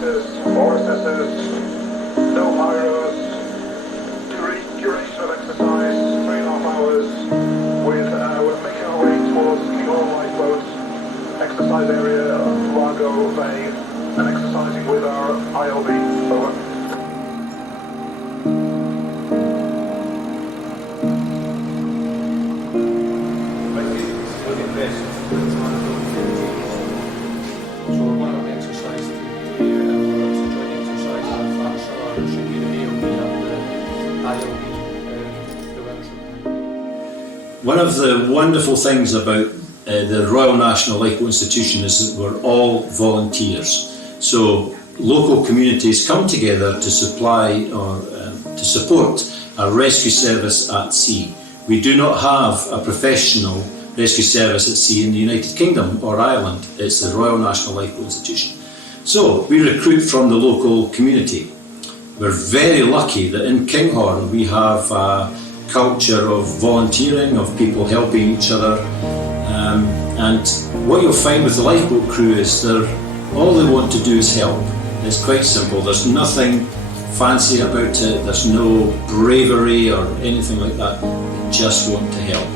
practice, more assessors, no pyros, duration of exercise, 3.5 hours, we're making our way towards Kinghorn Lifeboat, exercise area, Largo Bay, and exercising with our ILB. Over. One of the wonderful things about the Royal National Lifeboat Institution is that we're all volunteers. So local communities come together to supply or to support a rescue service at sea. We do not have a professional rescue service at sea in the United Kingdom or Ireland. It's the Royal National Lifeboat Institution. So we recruit from the local community. We're very lucky that in Kinghorn we have a culture of volunteering, of people helping each other. And what you'll find with the lifeboat crew is all they want to do is help. It's quite simple. There's nothing fancy about it. There's no bravery or anything like that. They just want to help.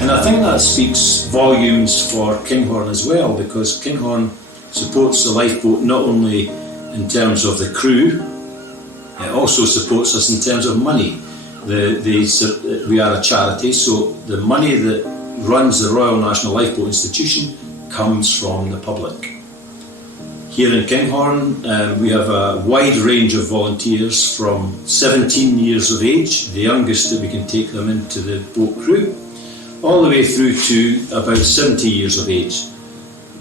And I think that speaks volumes for Kinghorn as well, because Kinghorn supports the lifeboat not only in terms of the crew, it also supports us in terms of money. We are a charity, so the money that runs the Royal National Lifeboat Institution comes from the public. Here in Kinghorn, we have a wide range of volunteers from 17 years of age, the youngest that we can take them into the boat crew, all the way through to about 70 years of age.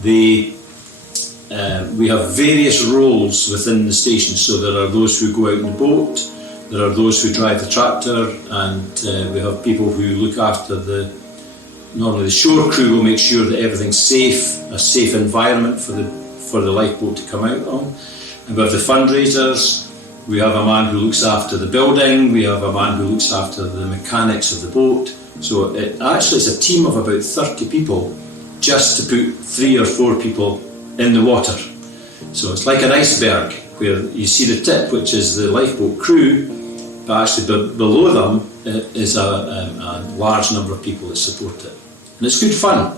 We have various roles within the station, so there are those who go out in the boat, there are those who drive the tractor, and we have people who look after normally the shore crew will make sure that everything's safe, a safe environment for the lifeboat to come out on. And we have the fundraisers, we have a man who looks after the building, we have a man who looks after the mechanics of the boat. So it actually is a team of about 30 people just to put 3 or 4 people in the water. So it's like an iceberg where you see the tip, which is the lifeboat crew, but actually below them is a large number of people that support it. And it's good fun.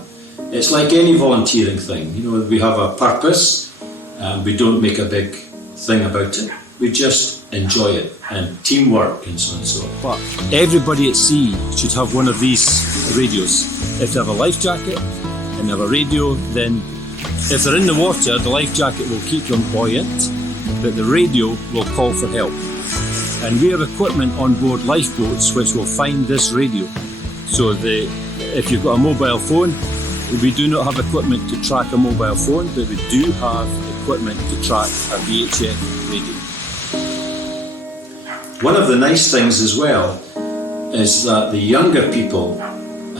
It's like any volunteering thing. You know, we have a purpose, and we don't make a big thing about it. We just enjoy it, and teamwork and so on and so on. But everybody at sea should have one of these radios. If they have a life jacket and they have a radio, then if they're in the water, the life jacket will keep them buoyant, but the radio will call for help. And we have equipment on board lifeboats which will find this radio. So if you've got a mobile phone, we do not have equipment to track a mobile phone, but we do have equipment to track a VHF radio. One of the nice things as well is that the younger people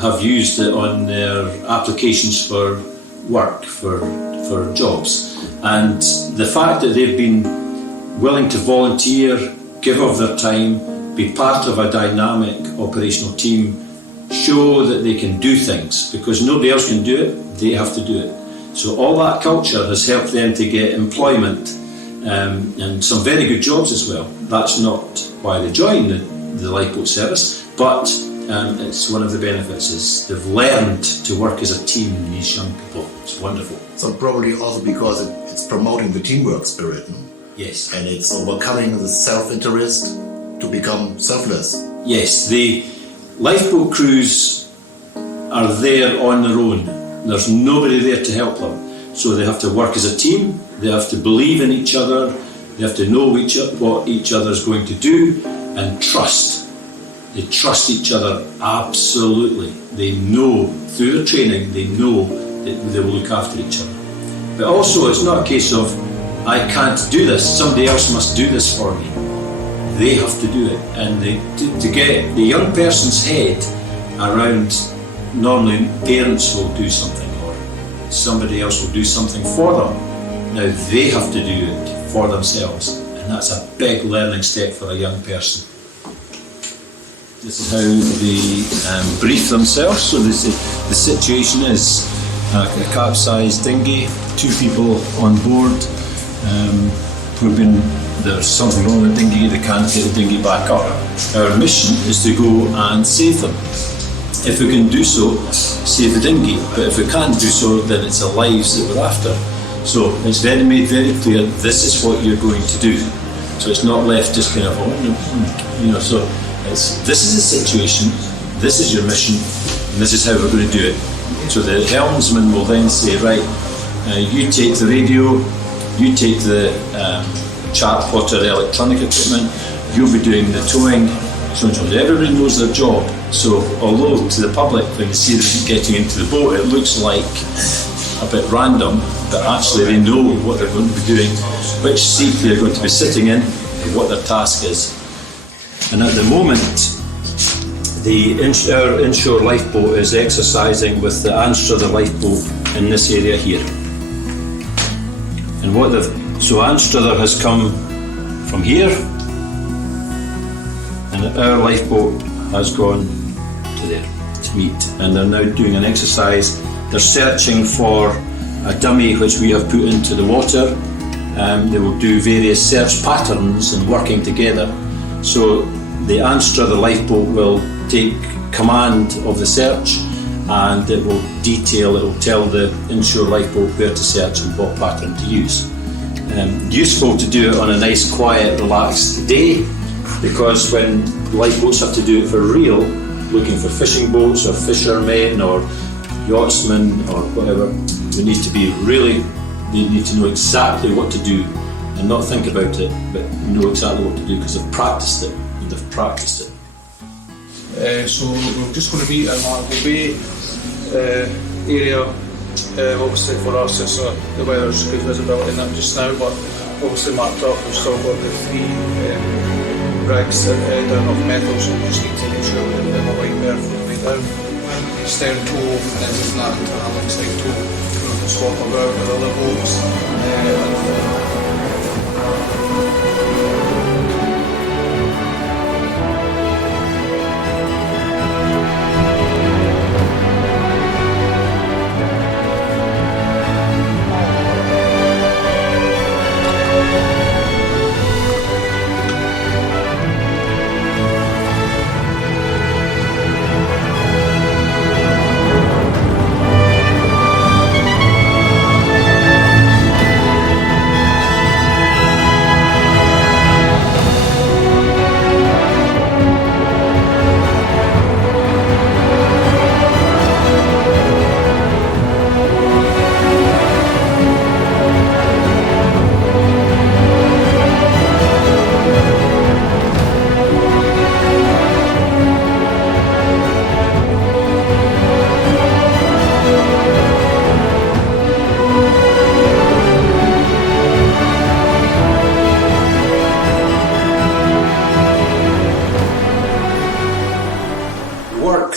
have used it on their applications for work, for jobs. And the fact that they've been willing to volunteer, give of their time, be part of a dynamic operational team, show that they can do things, because nobody else can do it, they have to do it. So all that culture has helped them to get employment and some very good jobs as well. That's not why they joined the lifeboat service, but it's one of the benefits is they've learned to work as a team, these young people. It's wonderful. So probably also because it's promoting the teamwork spirit. No? Yes. And it's overcoming the self-interest to become selfless. Yes, the lifeboat crews are there on their own. There's nobody there to help them. So they have to work as a team, they have to believe in each other, they have to know what each other is going to do, and trust. They trust each other absolutely. They know, through their training, they know that they will look after each other. But also it's not a case of, I can't do this, somebody else must do this for me. They have to do it, and to get the young person's head around, normally parents will do something or somebody else will do something for them. Now they have to do it for themselves, and that's a big learning step for a young person. This is how they brief themselves. So the situation is a capsized dinghy, 2 people on board. there's something wrong with the dinghy, they can't get the dinghy back up. Our mission is to go and save them. If we can do so, save the dinghy, but if we can't do so, then it's the lives that we're after. So it's made very clear, this is what you're going to do. So it's not left just kind of, so this is the situation, this is your mission, and this is how we're going to do it. So the helmsman will then say, right, you take the radio, you take the chart plotter electronic equipment, you'll be doing the towing, so on. Everybody knows their job. So although to the public, when they see them getting into the boat, it looks like a bit random, but actually they know what they're going to be doing, which seat they're going to be sitting in, and what their task is. And at the moment, our inshore lifeboat is exercising with the Anstruther lifeboat in this area here. And so Anstruther has come from here, and our lifeboat has gone to there to meet, and they're now doing an exercise. They're searching for a dummy which we have put into the water. They will do various search patterns and working together. So the Anstruther lifeboat will take command of the search, and it will tell the inshore lifeboat where to search and what pattern to use. Useful to do it on a nice, quiet, relaxed day, because when lifeboats have to do it for real, looking for fishing boats or fishermen or yachtsmen or whatever, they need to know exactly what to do and not think about it, but know exactly what to do because they've practiced it. So we're just going to be at Marble Bay area. Obviously for us it's the weather's good visibility in that just now, but obviously marked up we've still got the 3 rigs down of metal, so we just need to make sure we're in the right berth all the way down. Stern tow and then from that into an side tow, we can swap about with other boats.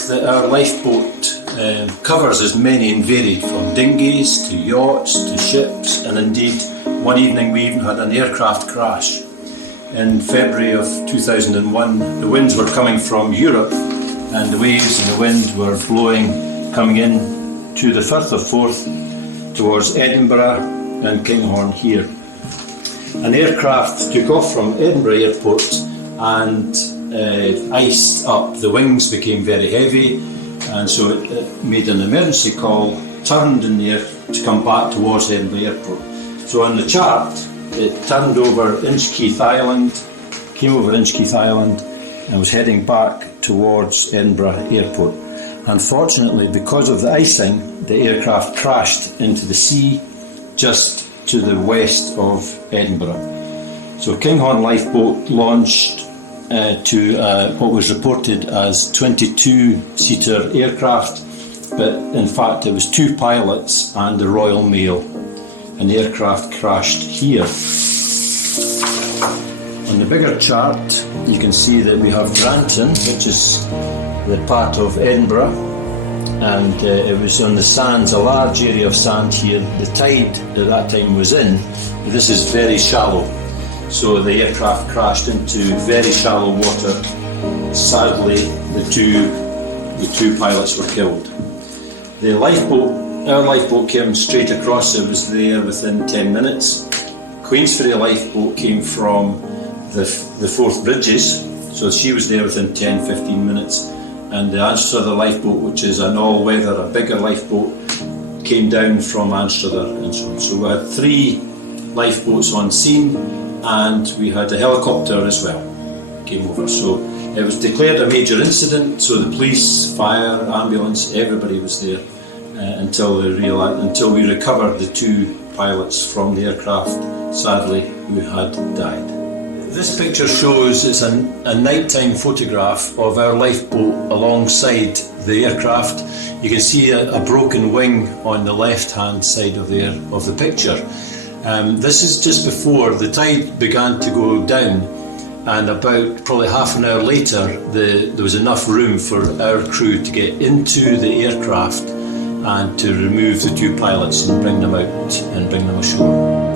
That our lifeboat covers is many and varied, from dinghies to yachts to ships, and indeed one evening we even had an aircraft crash. In February of 2001, the winds were coming from Europe and the waves and the wind were coming in to the Firth of Forth towards Edinburgh and Kinghorn here. An aircraft took off from Edinburgh Airport and iced up. The wings became very heavy, and so it made an emergency call, turned in the air to come back towards Edinburgh Airport. So on the chart, it turned over Inchkeith Island, came over Inchkeith Island, and was heading back towards Edinburgh Airport. Unfortunately, because of the icing, the aircraft crashed into the sea just to the west of Edinburgh. So Kinghorn Lifeboat launched to what was reported as 22-seater aircraft, but in fact it was 2 pilots and the Royal Mail, and the aircraft crashed here. On the bigger chart you can see that we have Granton, which is the part of Edinburgh, and it was on the sands, a large area of sand here. The tide at that time was in, but this is very shallow. So the aircraft crashed into very shallow water. Sadly, the two pilots were killed. Our lifeboat came straight across. It was there within 10 minutes. Queensferry lifeboat came from the Forth Bridges, so she was there within 10-15 minutes, and the Anstruther lifeboat, which is an all-weather, a bigger lifeboat, came down from Anstruther and so on. So we had 3 lifeboats on scene, and we had a helicopter as well came over. So it was declared a major incident, so the police, fire, ambulance, everybody was there until we recovered the 2 pilots from the aircraft, sadly, who had died. This picture shows, it's a nighttime photograph of our lifeboat alongside the aircraft. You can see a broken wing on the left-hand side of the picture. This is just before the tide began to go down, and about probably half an hour later there was enough room for our crew to get into the aircraft and to remove the 2 pilots and bring them out and bring them ashore.